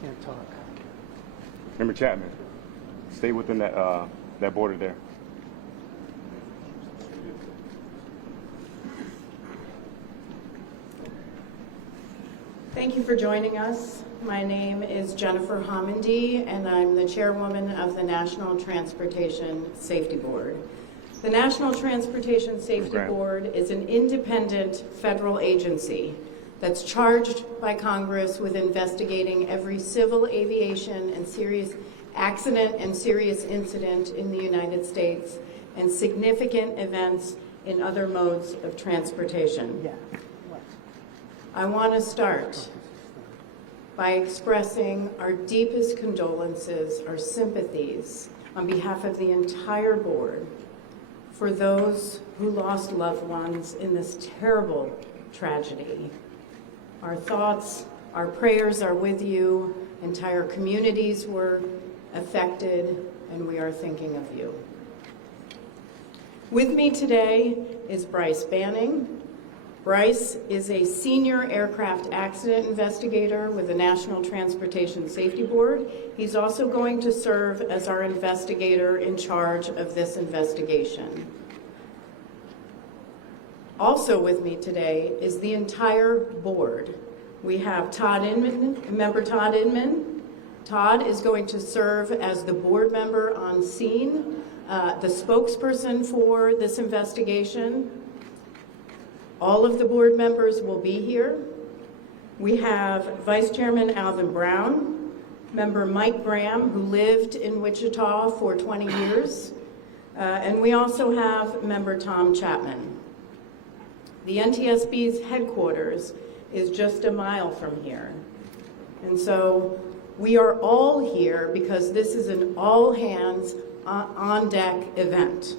Can't talk. Member Chapman, stay within that border there. Thank you for joining us. My name is Jennifer Homendy, and I'm the chairwoman of the National Transportation Safety Board. The National Transportation Safety Board is an independent federal agency that's charged by Congress with investigating every civil aviation and serious accident and serious incident in the United States and significant events in other modes of transportation. Yeah. I want to start by expressing our deepest condolences, our sympathies on behalf of the entire board for those who lost loved ones in this terrible tragedy. Our thoughts, our prayers are with you. Entire communities were affected, and we are thinking of you. With me today is Bryce Banning. Bryce is a senior aircraft accident investigator with the National Transportation Safety Board. He's also going to serve as our investigator in charge of this investigation. Also with me today is the entire board. We have Todd Inman, member Todd Inman. Todd is going to serve as the board member on scene, the spokesperson for this investigation. All of the board members will be here. We have Vice Chairman Alvin Brown, member Mike Graham, who lived in Wichita for 20 years, and we also have member Tom Chapman. The NTSB's headquarters is just a mile from here. And so we are all here because this is an all-hands on-deck event.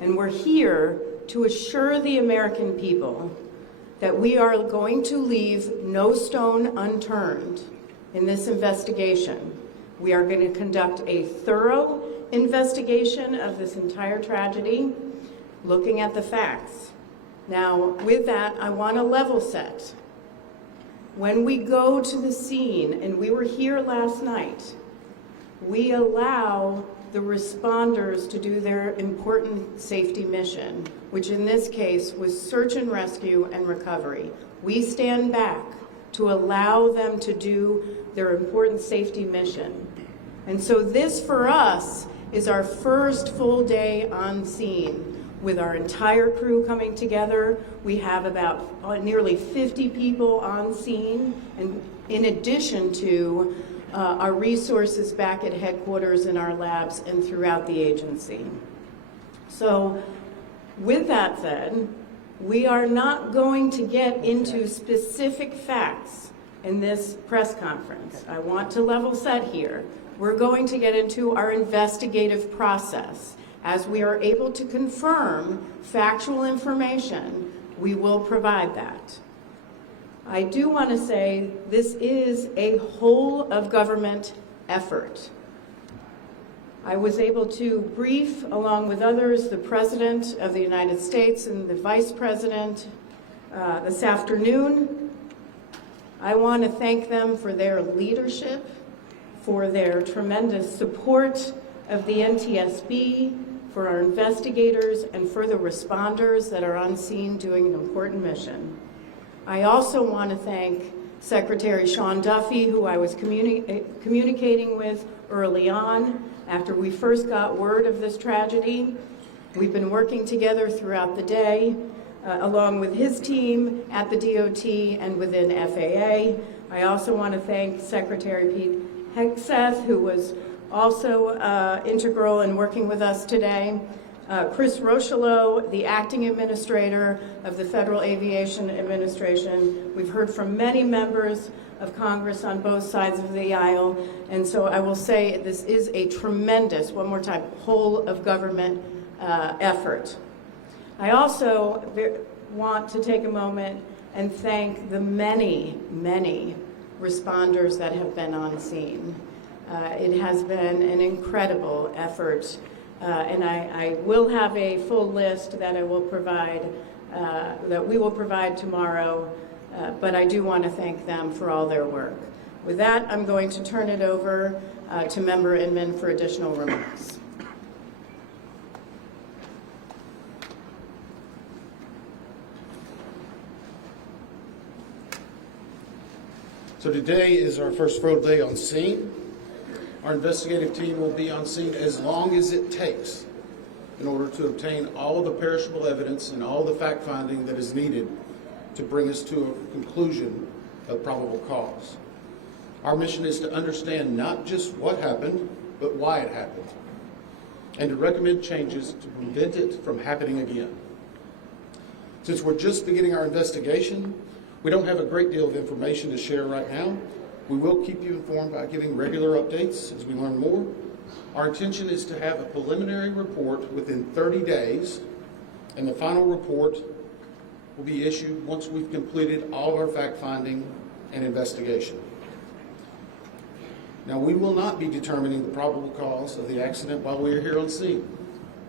And we're here to assure the American people that we are going to leave no stone unturned in this investigation. We are going to conduct a thorough investigation of this entire tragedy, looking at the facts. Now, with that, I want to level set. When we go to the scene, and we were here last night, we allow the responders to do their important safety mission, which in this case was search and rescue and recovery. We stand back to allow them to do their important safety mission. And so this, for us, is our first full day on scene with our entire crew coming together. We have about nearly 50 people on scene, and in addition to our resources back at headquarters in our labs and throughout the agency. So with that said, we are not going to get into specific facts in this press conference. I want to level set here. We're going to get into our investigative process. As we are able to confirm factual information, we will provide that. I do want to say this is a whole of government effort. I was able to brief, along with others, the President of the United States and the Vice President this afternoon. I want to thank them for their leadership, for their tremendous support of the NTSB, for our investigators, and for the responders that are on scene doing an important mission. I also want to thank Secretary Sean Duffy, who I was communicating with early on after we first got word of this tragedy. We've been working together throughout the day, along with his team at the DOT and within FAA. I also want to thank Secretary Pete Hegseth, who was also integral in working with us today. Chris Rocheleau, the acting administrator of the Federal Aviation Administration. We've heard from many members of Congress on both sides of the aisle, and so I will say this is a tremendous, one more time, whole of government effort. I also want to take a moment and thank the many, many responders that have been on scene. It has been an incredible effort. And I will have a full list that I will provide, that we will provide tomorrow, but I do want to thank them for all their work. With that, I'm going to turn it over to Member Inman for additional remarks. So today is our first full day on scene. Our investigative team will be on scene as long as it takes in order to obtain all of the perishable evidence and all the fact-finding that is needed to bring us to a conclusion of probable cause. Our mission is to understand not just what happened, but why it happened, and to recommend changes to prevent it from happening again. Since we're just beginning our investigation, we don't have a great deal of information to share right now. We will keep you informed by giving regular updates as we learn more. Our intention is to have a preliminary report within 30 days, and the final report will be issued once we've completed all of our fact-finding and investigation. Now, we will not be determining the probable cause of the accident while we are here on scene,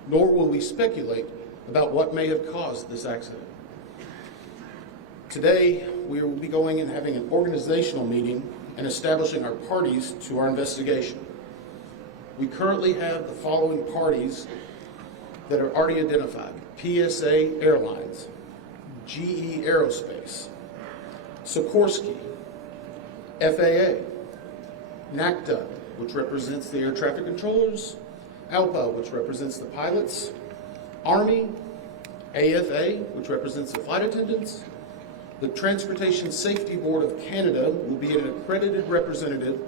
nor will we speculate about what may have caused this accident. Today, we will be going and having an organizational meeting and establishing our parties to our investigation. We currently have the following parties that are already identified: PSA Airlines, GE Aerospace, Sikorsky, FAA, NACTA, which represents the air traffic controllers, ALPA, which represents the pilots, Army, AFA, which represents the flight attendants. The Transportation Safety Board of Canada will be an accredited representative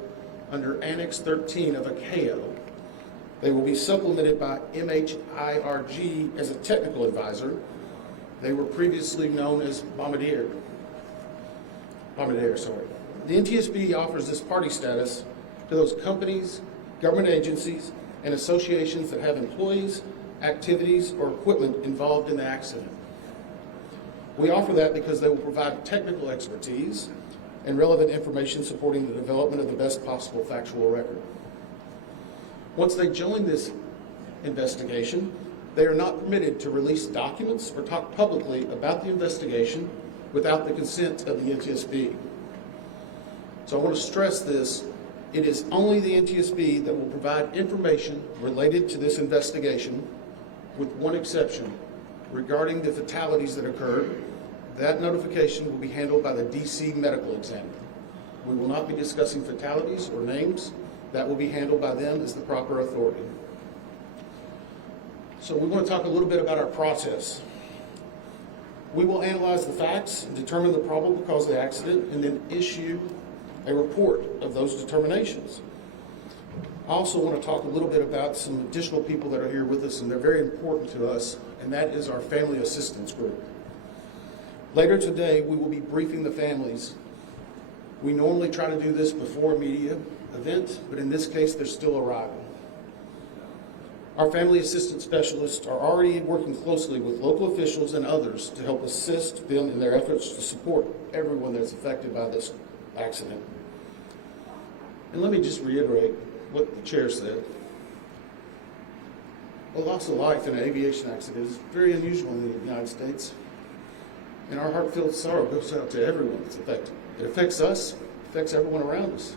under Annex 13 of ICAO. They will be supplemented by MHIRG as a technical advisor. They were previously known as Bombardier. The NTSB offers this party status to those companies, government agencies, and associations that have employees, activities, or equipment involved in the accident. We offer that because they will provide technical expertise and relevant information supporting the development of the best possible factual record. Once they join this investigation, they are not permitted to release documents or talk publicly about the investigation without the consent of the NTSB. So I want to stress this: it is only the NTSB that will provide information related to this investigation, with one exception. Regarding the fatalities that occurred, that notification will be handled by the DC medical examiner. We will not be discussing fatalities or names. That will be handled by them as the proper authority. So we want to talk a little bit about our process. We will analyze the facts and determine the probable cause of the accident, and then issue a report of those determinations. I also want to talk a little bit about some additional people that are here with us, and they're very important to us, and that is our family assistance group. Later today, we will be briefing the families. We normally try to do this before a media event, but in this case, they're still arriving. Our family assistance specialists are already working closely with local officials and others to help assist them in their efforts to support everyone that's affected by this accident. And let me just reiterate what the chair said. A loss of life in an aviation accident is very unusual in the United States, and our heartfelt sorrow goes out to everyone that's affected. It affects us, it affects everyone around us.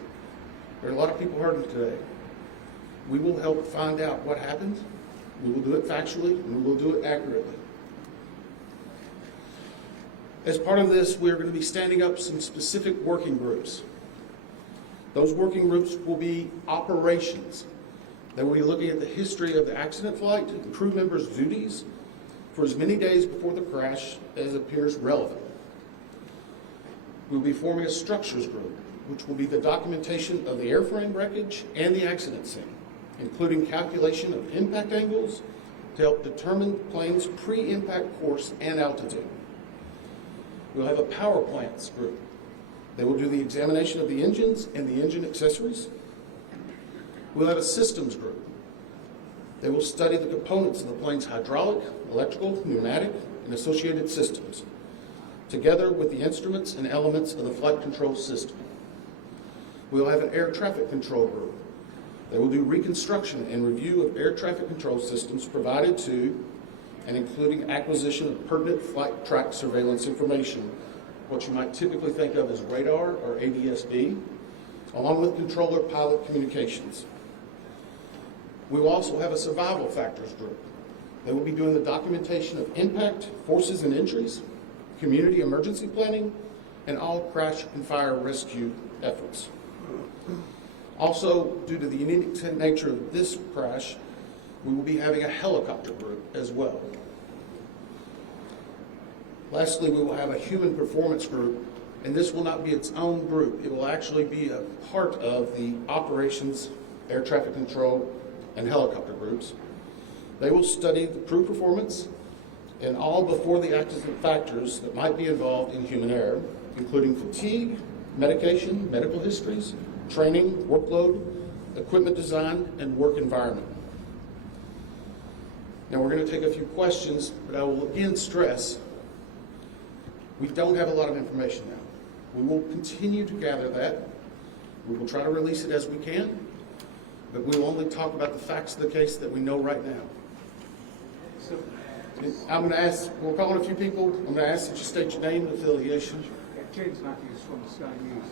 There are a lot of people hurting today. We will help find out what happened. We will do it factually, and we will do it accurately. As part of this, we're going to be standing up some specific working groups. Those working groups will be operations. They will be looking at the history of the accident flight and crew members' duties for as many days before the crash as appears relevant. We'll be forming a structures group, which will be the documentation of the airframe wreckage and the accident scene, including calculation of impact angles to help determine the plane's pre-impact course and altitude. We'll have a power plants group. They will do the examination of the engines and the engine accessories. We'll have a systems group. They will study the components of the plane's hydraulic, electrical, pneumatic, and associated systems, together with the instruments and elements of the flight control system. We'll have an air traffic control group. They will do reconstruction and review of air traffic control systems provided to and including acquisition of pertinent flight track surveillance information, what you might typically think of as radar or ADS-B. along with controller pilot communications. We will also have a survival factors group. They will be doing the documentation of impact, forces and injuries, community emergency planning, and all crash and fire rescue efforts. Also, due to the unique nature of this crash, we will be having a helicopter group as well. Lastly, we will have a human performance group, and this will not be its own group. It will actually be a part of the operations, air traffic control, and helicopter groups. They will study the crew performance and all before the accident factors that might be involved in human error, including fatigue, medication, medical histories, training, workload, equipment design, and work environment. Now we're going to take a few questions, but I will again stress, we don't have a lot of information now. We will continue to gather that. We will try to release it as we can, but we will only talk about the facts of the case that we know right now. I'm going to ask, we're calling a few people. I'm going to ask that you state your name and affiliation. James Matthews from Sky News.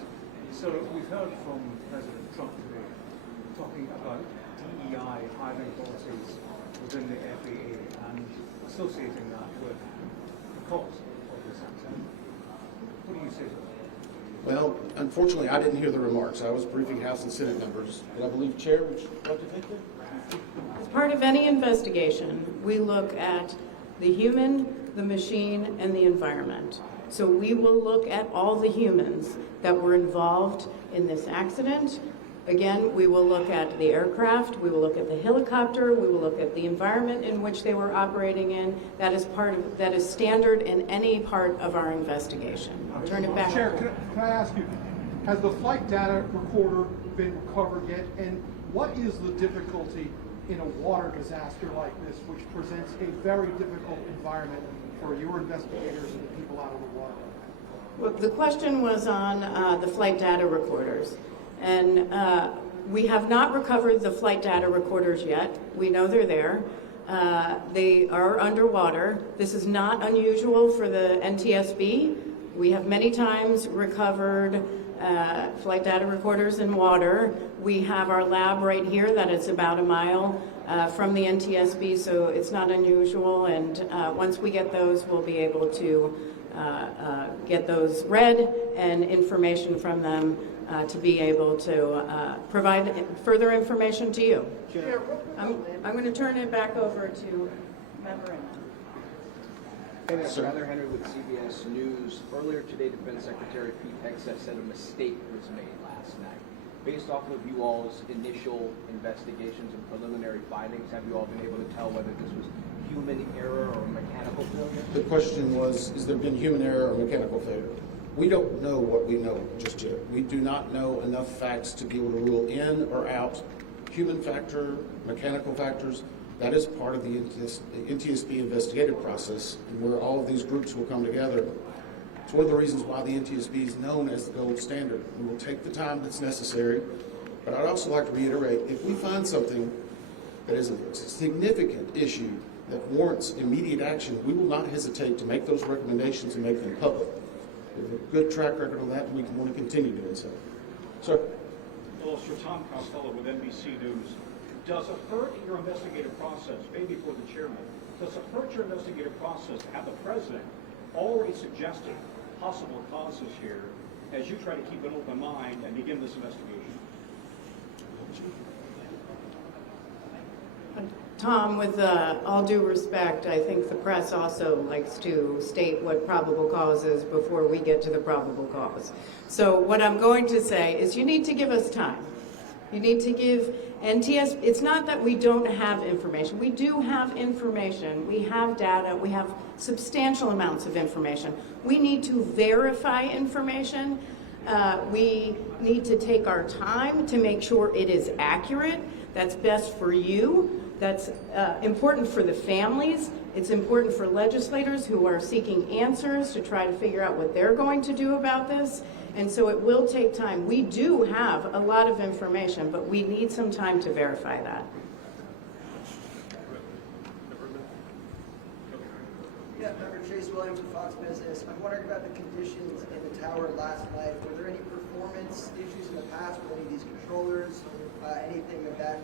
So we've heard from President Trump today talking about DEI hiring policies within the FAA and associating that with the cause of this accident. What do you say to that? Well, unfortunately, I didn't hear the remarks. I was briefing House and Senate members, but I believe Chair would you like to take that? As part of any investigation, we look at the human, the machine, and the environment. So we will look at all the humans that were involved in this accident. Again, we will look at the aircraft, we will look at the helicopter, we will look at the environment in which they were operating in. That is standard in any part of our investigation. I'll turn it back. Chair, can I ask you, has the flight data recorder been recovered yet? And what is the difficulty in a water disaster like this, which presents a very difficult environment for your investigators and the people out on the water? Well, the question was on the flight data recorders. And we have not recovered the flight data recorders yet. We know they're there. They are underwater. This is not unusual for the NTSB. We have many times recovered flight data recorders in water. We have our lab right here that is about a mile from the NTSB, so it's not unusual. And once we get those, we'll be able to get those read and information from them to be able to provide further information to you. I'm going to turn it back over to Member Inman. Heather Henry with CBS News. Earlier today, Defense Secretary Pete Hegseth said a mistake was made last night. Based off of you all's initial investigations and preliminary findings, have you all been able to tell whether this was human error or mechanical failure? The question was, has there been human error or mechanical failure? We don't know what we know just yet. We do not know enough facts to be able to rule in or out human factor, mechanical factors. That is part of the NTSB investigative process, and where all of these groups will come together. It's one of the reasons why the NTSB is known as the gold standard. We will take the time that's necessary, but I'd also like to reiterate, if we find something that is a significant issue that warrants immediate action, we will not hesitate to make those recommendations and make them public. We have a good track record on that, and we want to continue doing so. Sir? Hello, Sir Tom Costello with NBC News. Does it hurt your investigative process, maybe for the chairman, does it hurt your investigative process to have the president already suggested possible causes here as you try to keep an open mind and begin this investigation? Tom, with all due respect, I think the press also likes to state what probable cause is before we get to the probable cause. So what I'm going to say is you need to give us time. You need to give NTSB, it's not that we don't have information. We do have information. We have data. We have substantial amounts of information. We need to verify information. We need to take our time to make sure it is accurate. That's best for you. That's important for the families. It's important for legislators who are seeking answers to try to figure out what they're going to do about this. And so it will take time. We do have a lot of information, but we need some time to verify that. Yeah, Member Chase Williams with Fox Business. I'm wondering about the conditions in the tower last night. Were there any performance issues in the past? Were controllers, anything of that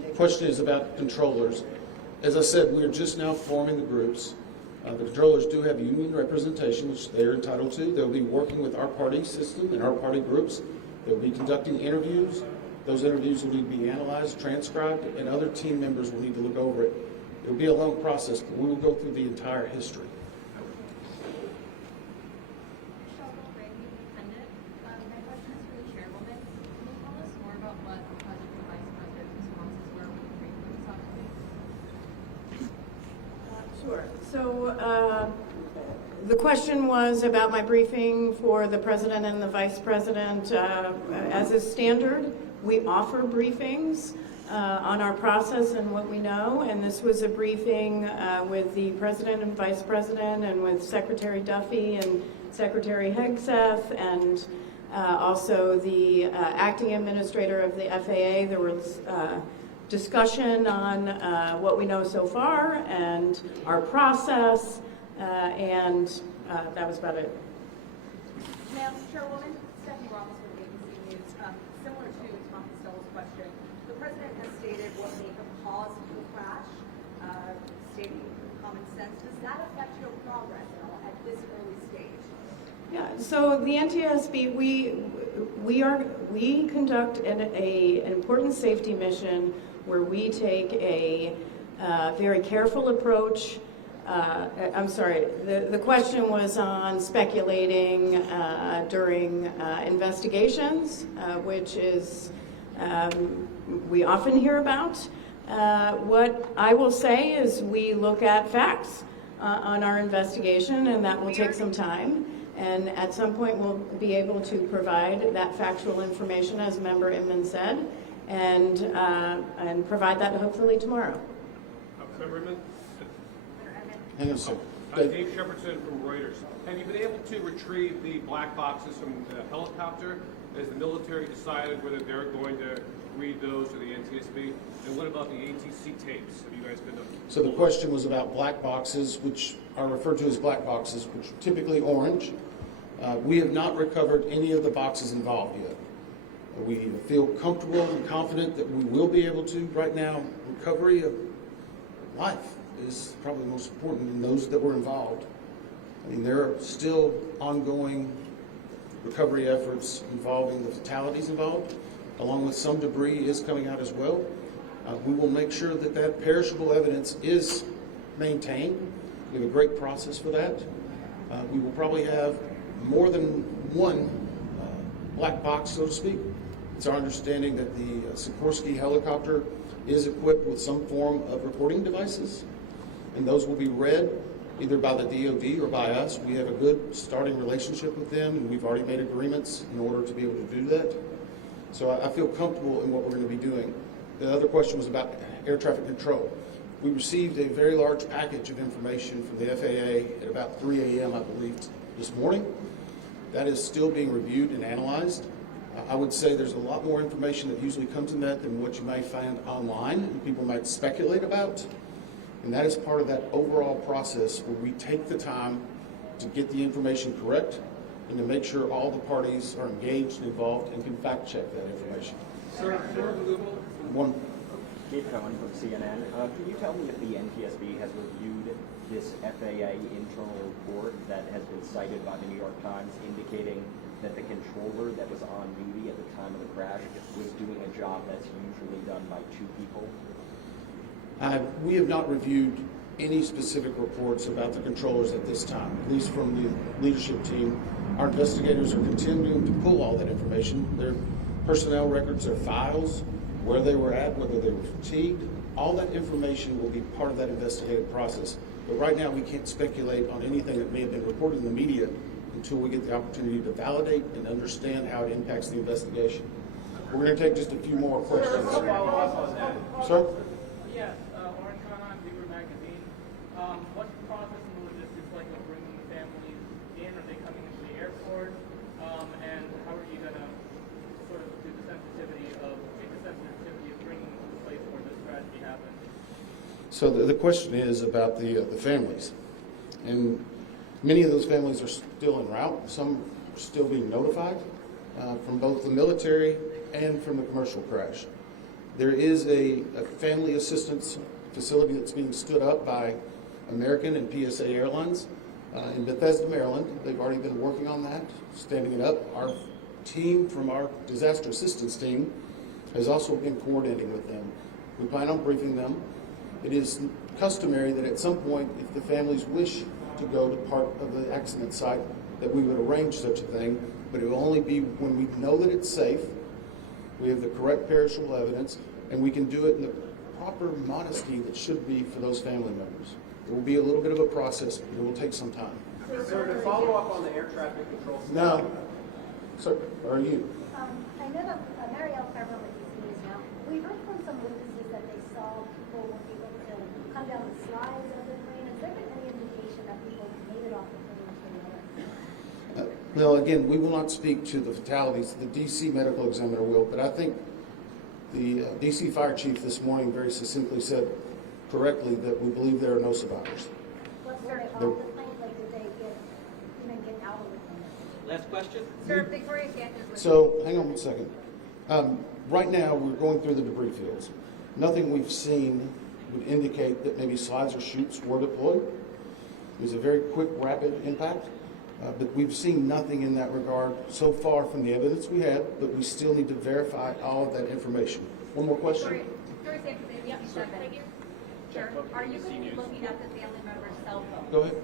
nature? Question is about controllers. As I said, we are just now forming the groups. The controllers do have union representation, which they're entitled to. They'll be working with our party system and our party groups. They'll be conducting interviews. Those interviews will need to be analyzed, transcribed, and other team members will need to look over it. It'll be a long process, but we will go through the entire history. My question is for the chairwoman. Can you tell us more about what the president and vice president's responses were when you briefed them this afternoon? Sure. So the question was about my briefing for the president and the vice president. As is standard, we offer briefings on our process and what we know, and this was a briefing with the president and vice president and with Secretary Duffy and Secretary Hegseth and also the acting administrator of the FAA. There was discussion on what we know so far and our process, and that was about it. Madam Chairwoman, Stephanie Ramos with ABC News. Similar to Tom Costello's question, the president has stated what may have caused the crash, stating common sense. Does that affect your progress at all at this early stage? Yeah, so the NTSB, we conduct an important safety mission where we take a very careful approach. I'm sorry, the question was on speculating during investigations, which is we often hear about. What I will say is we look at facts on our investigation, and that will take some time. And at some point, we'll be able to provide that factual information, as Member Inman said, and provide that hopefully tomorrow. Member Inman? Hang on a second. Dave Shepardson from Reuters. Have you been able to retrieve the black boxes from the helicopter? Has the military decided whether they're going to read those to the NTSB? And what about the ATC tapes? Have you guys been to? So the question was about black boxes, which are referred to as black boxes, which are typically orange. We have not recovered any of the boxes involved yet. We feel comfortable and confident that we will be able to. Right now, recovery of life is probably most important in those that were involved. I mean, there are still ongoing recovery efforts involving the fatalities involved, along with some debris is coming out as well. We will make sure that that perishable evidence is maintained. We have a great process for that. We will probably have more than one black box, so to speak. It's our understanding that the Sikorsky helicopter is equipped with some form of recording devices, and those will be read either by the DoD or by us. We have a good starting relationship with them, and we've already made agreements in order to be able to do that. So I feel comfortable in what we're going to be doing. The other question was about air traffic control. We received a very large package of information from the FAA at about 3 a.m., I believe, this morning. That is still being reviewed and analyzed. I would say there's a lot more information that usually comes in that than what you may find online and people might speculate about. And that is part of that overall process where we take the time to get the information correct and to make sure all the parties are engaged and involved and can fact check that information. One. Keith Cohen from CNN. Can you tell me if the NTSB has reviewed this FAA internal report that has been cited by the New York Times indicating that the controller that was on duty at the time of the crash was doing a job that's usually done by two people? We have not reviewed any specific reports about the controllers at this time, at least from the leadership team. Our investigators are continuing to pull all that information. Their personnel records, their files, where they were at, whether they were fatigued, all that information will be part of that investigative process. But right now, we can't speculate on anything that may have been reported in the media until we get the opportunity to validate and understand how it impacts the investigation. We're going to take just a few more questions. Sir? Yes, Oren Khan, Beaver Magazine. What's the process and the logistics like of bringing the families in? Are they coming into the airport? And how are you going to sort of do the sensitivity of bringing them to the place where this tragedy happened? So the question is about the families. And many of those families are still en route. Some are still being notified from both the military and from the commercial crash. There is a family assistance facility that's being stood up by American and PSA Airlines in Bethesda, Maryland. They've already been working on that, standing it up. Our team from our disaster assistance team has also been coordinating with them. We plan on briefing them. It is customary that at some point, if the families wish to go to part of the accident site, that we would arrange such a thing, but it will only be when we know that it's safe, we have the correct perishable evidence, and we can do it in the proper modesty that should be for those family members. It will be a little bit of a process, but it will take some time. Sir, to follow up on the air traffic control system. Now, sir, are you? I know that Marielle Carver with these news now. We heard from some witnesses that they saw people were able to come down the slides of the plane. Has there been any indication that people made it off the plane? Well, again, we will not speak to the fatalities. The D.C. medical examiner will, but I think the D.C. fire chief this morning very succinctly said correctly that we believe there are no survivors. Were they off the plane? Like, did they even get out of the plane? Last question. Sir, Victoria Sanchez with So, hang on one second. Right now, we're going through the debris fields. Nothing we've seen would indicate that maybe slides or chutes were deployed. It was a very quick, rapid impact, but we've seen nothing in that regard so far from the evidence we had, but we still need to verify all of that information. One more question? Victoria Sanchez, ABC7. Sure. Are you going to be looking at the family member's cell phone? Go ahead.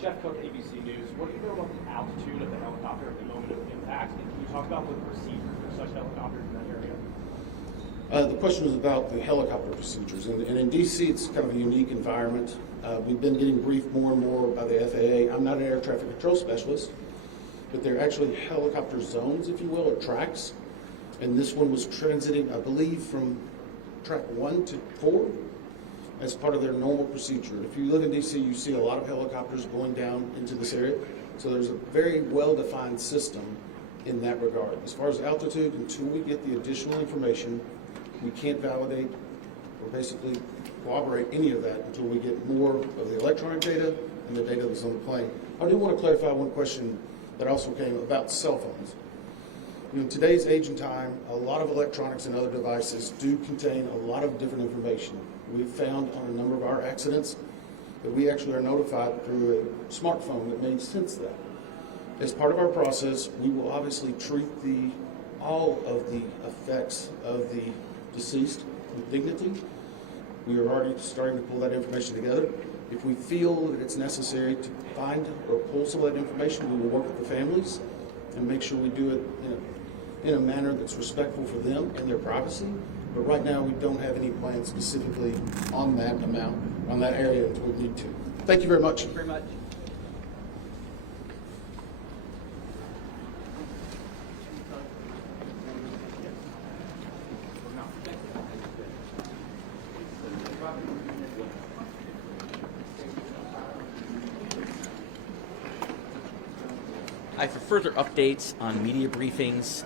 Jeff Cook, ABC News. What do you know about the altitude of the helicopter at the moment of impact? And can you talk about the procedure for such helicopters in that area? The question was about the helicopter procedures. And in D.C., it's kind of a unique environment. We've been getting briefed more and more by the FAA. I'm not an air traffic control specialist, but they're actually helicopter zones, if you will, or tracks. And this one was transiting, I believe, from track 1 to 4 as part of their normal procedure. If you live in D.C., you see a lot of helicopters going down into this area. So there's a very well-defined system in that regard. As far as altitude, until we get the additional information, we can't validate or basically corroborate any of that until we get more of the electronic data and the data that's on the plane. I do want to clarify one question that also came about cell phones. You know, in today's age and time, a lot of electronics and other devices do contain a lot of different information. We've found on a number of our accidents that we actually are notified through a smartphone that may sense that. As part of our process, we will obviously treat all of the effects of the deceased with dignity. We are already starting to pull that information together. If we feel that it's necessary to find or pull some of that information, we will work with the families and make sure we do it in a manner that's respectful for them and their privacy. But right now, we don't have any plans specifically on that amount, on that area until we need to. Thank you very much. Thank you very much. Hi, for further updates on media briefings